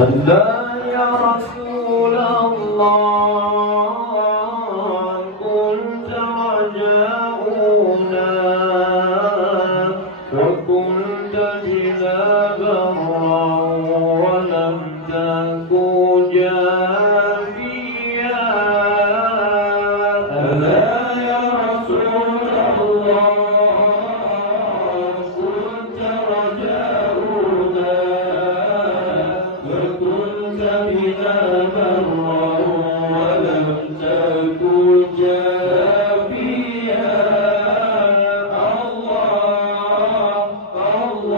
لا يا رسول الله كنت رجاؤنا وكنت بنا برا ولم تكن جافيا. لا يا رسول الله كنت رجاؤنا وكنت بنا برا ولم تكن جافيا. الله الله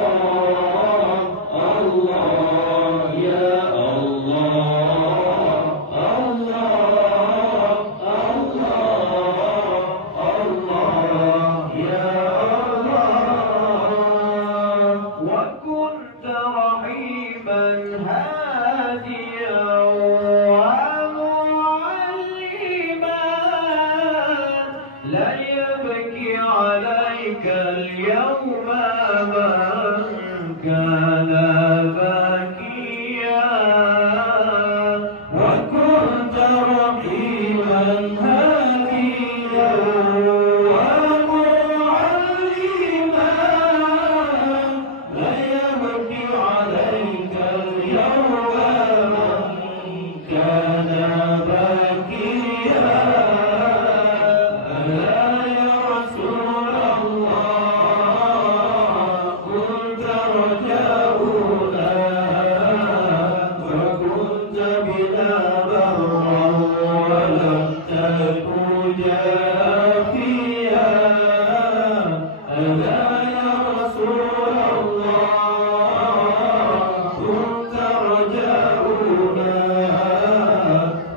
الله يا الله الله الله يا الله. وكنت رحيما هاديا ومعلما لا يبكي عليك اليوم من كان باكيا. وكنت رحيما هاديا ومعلما لا يبكي عليك اليوم من كان باكيا. لا يا رسول الله كنت رجاؤنا وكنت بنا برا ولم تكن جافيا. لا يا رسول الله كنت رجاؤنا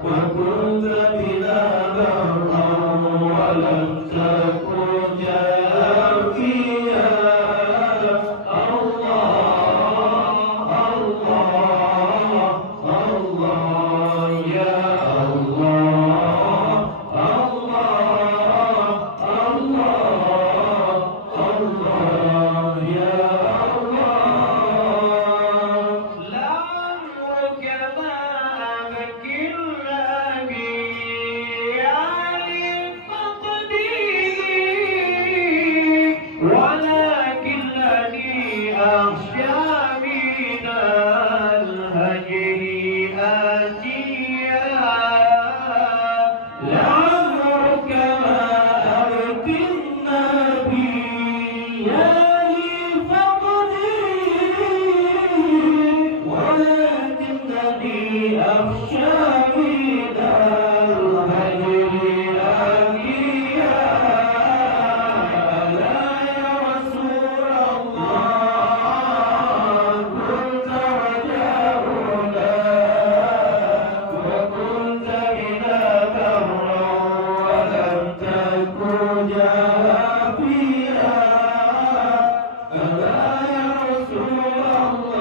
وكنت بنا برا ولم تكن جافيا. الله الله الله يا الله الله الله يا الله. لعمرك ما أبكي النبي عن فقدي ولكنني أخشى من الهجر آتيا. لعمرك ما أبكي النبي لفقدي ولكنني أخشى من الهجر آتيا. لا يا رسول الله كنت رجاؤنا وكنت بنا برا ولم تكن جافيا. لا يا رسول الله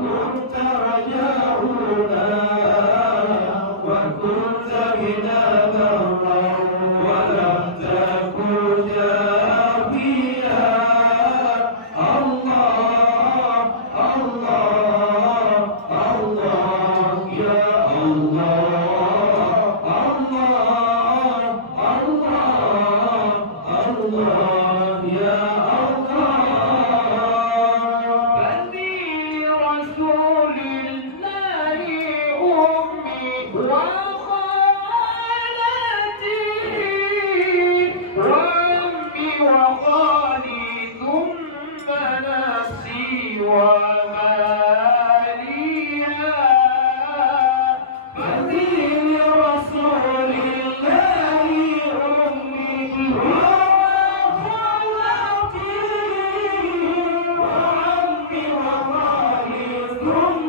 كنت رجاؤنا وكنت بنا برا ولم تكن جافيا. الله الله الله يا الله الله الله يا الله. بني رسول الله أمي وخالتي وأمي وخالي ثم نفسي وماليها. بني رسول الله أمي وخالتي وعمي وخالي ثم